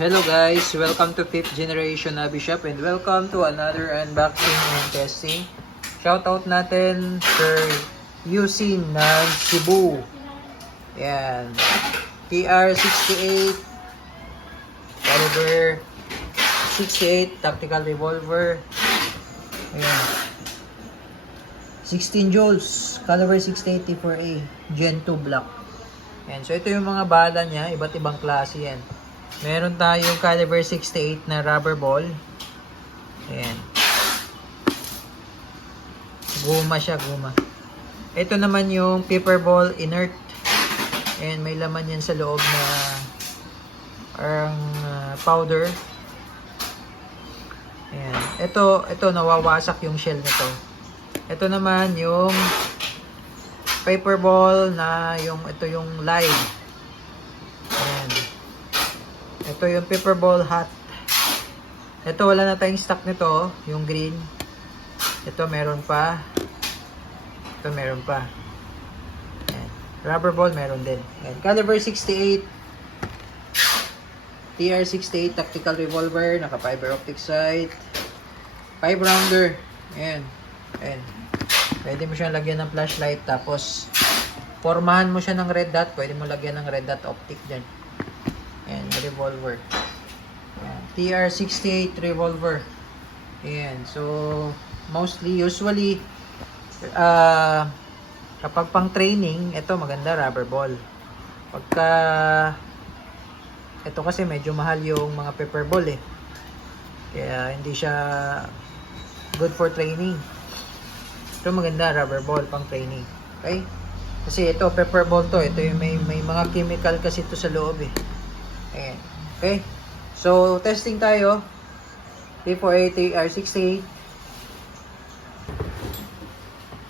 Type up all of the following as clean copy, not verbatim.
Hello guys, welcome to 5th generation Nabi Shop and welcome to another unboxing and testing. Shoutout natin Sir Yusin ng Cebu. Yan. TR-68 caliber 68 tactical revolver. Ayan. 16 joules caliber 684A Gen 2 block. Ayan. So ito yung mga bala niya, iba't ibang klase yan. Meron tayong caliber 68 na rubber ball. Ayan. Guma siya, guma. Ito naman yung paper ball inert. Ayan, may laman yan sa loob na parang powder. Ayan. Ito nawawasak yung shell nito. Ito naman yung paper ball na ito yung live. Ayan. Ito yung paper ball hot. Ito wala na tayong stock nito, yung green. Ito meron pa. Ito meron pa. Ayan. Rubber ball meron din. Ayan. Caliber 68. TR-68 tactical revolver, naka fiber optic sight. 5 rounder. Ayan. Ayan. Pwede mo siyang lagyan ng flashlight tapos formahan mo siya ng red dot. Pwede mo lagyan ng red dot optic dyan. Ayan, revolver. Ayan, TR-68 revolver. Ayan, so usually kapag pang training, ito maganda rubber ball. Pagka ito kasi medyo mahal yung mga paper ball eh. Kaya hindi siya good for training. Ito maganda rubber ball pang training. Okay? Kasi ito paper ball to, ito yung may mga chemical kasi ito sa loob eh. Ayan. Okay? So, testing tayo. P480 R68.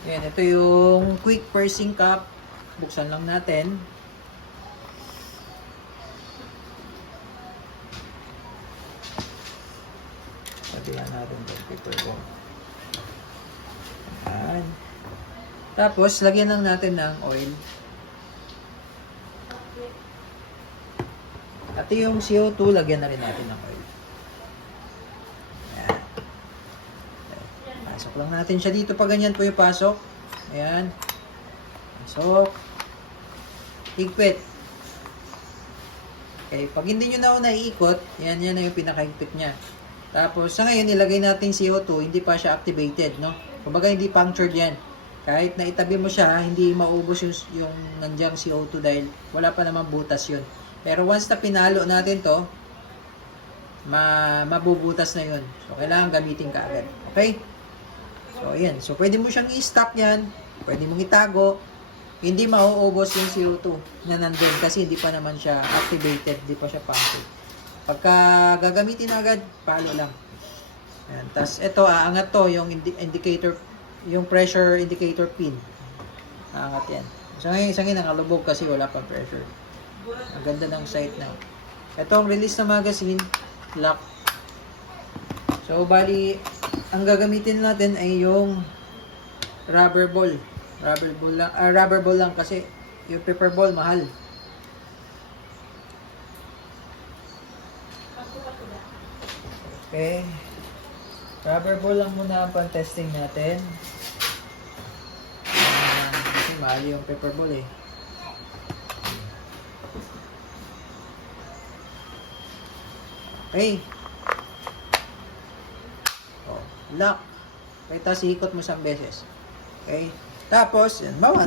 Ayan. Ito yung quick pursing cap. Buksan lang natin. Sabihan natin itong paper ball. Ayan. Tapos, lagyan lang natin ng oil. At yung CO2, lagyan na rin natin ng oil. Ayan. Pasok lang natin siya dito. Pag ganyan po yung pasok. Ayan. Pasok. Higpit. Okay. Pag hindi nyo na naiikot, yan na yung pinakahigpit niya. Tapos, sa ngayon, ilagay natin CO2. Hindi pa siya activated, no? Kumbaga, hindi punctured yan. Kahit na itabi mo siya, hindi maubos yung nandiyan CO2 dahil wala pa namang butas yun. Pero once na pinalo natin to, mabubutas na yun. So, kailangan gamitin ka agad. Okay? So, ayan. So, pwede mo siyang i-stock yan. Pwede mong itago. Hindi mauubos yung CO2 na nandun kasi hindi pa naman siya activated. Hindi pa siya pumped. Pagka gagamitin agad, palo lang. Ayan. Tapos, ito, aangat to, yung indicator, yung pressure indicator pin. Aangat yan. So, ngayon nakalubog kasi wala pang pressure. Ang ganda ng sight na. Ito ang release na magazine, lock. So, bali, ang gagamitin natin ay yung rubber ball. Rubber ball lang kasi yung paper ball mahal. Okay. Rubber ball lang muna ang pan-testing natin. Kasi mahal yung paper ball eh. Okay. Oh, lock. Okay, tapos ikot mo isang beses. Okay. Tapos, yan, bawa,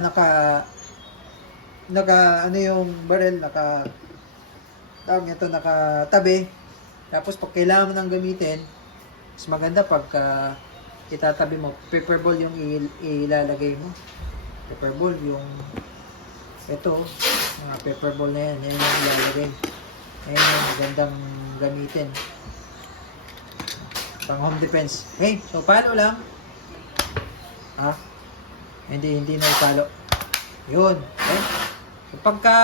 ano yung barrel, tawag nito, nakatabi. Tapos, pag kailangan mo nang gamitin, mas maganda pagka itatabi mo, paper ball yung ilalagay mo. Paper ball, yung ito, mga paper ball na yan yung ilalagay. Ayan yung magandang gamitin. Pang home defense. Okay, so palo lang. Hindi na ipalo. Yun. Okay. So pagka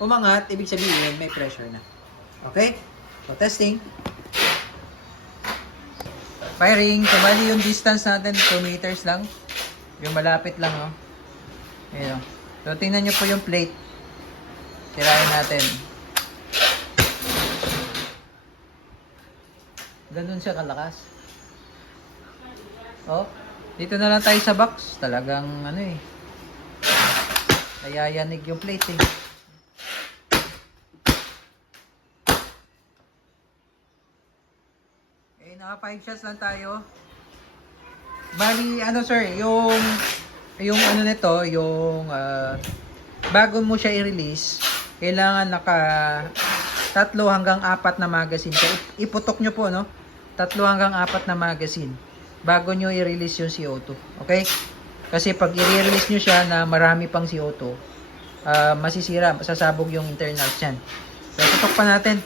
umangat, ibig sabihin may pressure na. Okay? So testing. Firing. So bali yung distance natin 2 meters lang. Yung malapit lang, oh. Ayan, oh. So tingnan nyo po yung plate. Tirahin natin. Ganun siya kalakas. Oh, dito na lang tayo sa box. Talagang ano eh. Nayayanig yung plate eh. Okay, naka 5 shots lang tayo. Bali, ano sir, yung ano nito, yung bago mo siya i-release, kailangan naka 3 hanggang 4 na magazine. So, iputok nyo po, no? 3 hanggang 4 na magazine bago nyo i-release yung CO2. Okay? Kasi pag i-release nyo siya na marami pang CO2, masisira, sasabog yung internals yan. So, iputok pa natin.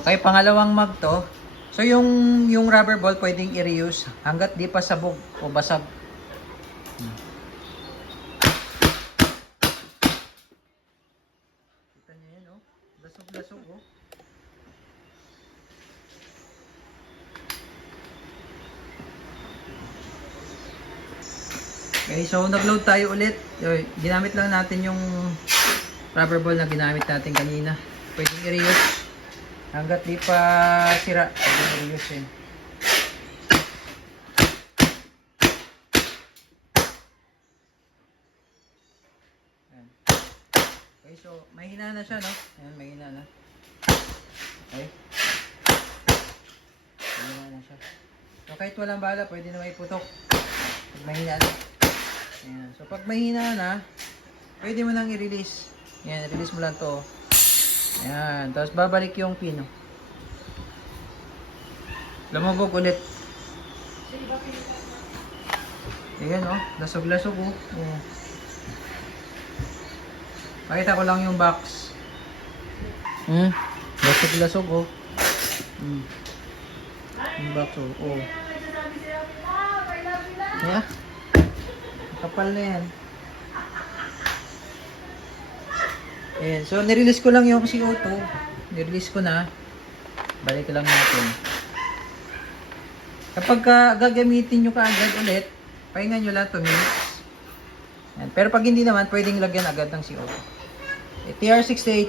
Okay, pangalawang mag to. So, yung rubber ball pwedeng i-reuse hanggat di pa sabog o basag. Kita nyo yan, oh. Lasog-lasog, oh. Okay, so nag-load tayo ulit. Ginamit lang natin yung rubber ball na ginamit natin kanina. Pwedeng i-reuse hanggat di pa sira. Pwedeng i-reuse yun. Ayan. Okay, so mahina na siya, no? Ayan, mahina na. Okay. Mahina na siya. So kahit walang bala, pwede na maiputok. Pag mahina na. Ayan. So pag mahina na, pwede mo nang i-release. Ayan, release mo lang to. Ayan, tapos babalik yung pin. Lumubog ulit. Ayan, oh, lasog-lasog, oh. Oh. Pakita ko lang yung box. Lasog-lasog, oh. Yung box, oh. Oh. Yeah. Kapal na yan. Ayan. So, nirelease ko lang yung CO2. Nirelease ko na. Balik lang natin. Kapag gagamitin nyo kaagad ulit, pahingan nyo lang 2 minutes. Ayan. Pero pag hindi naman, pwedeng lagyan agad ng CO2. TR68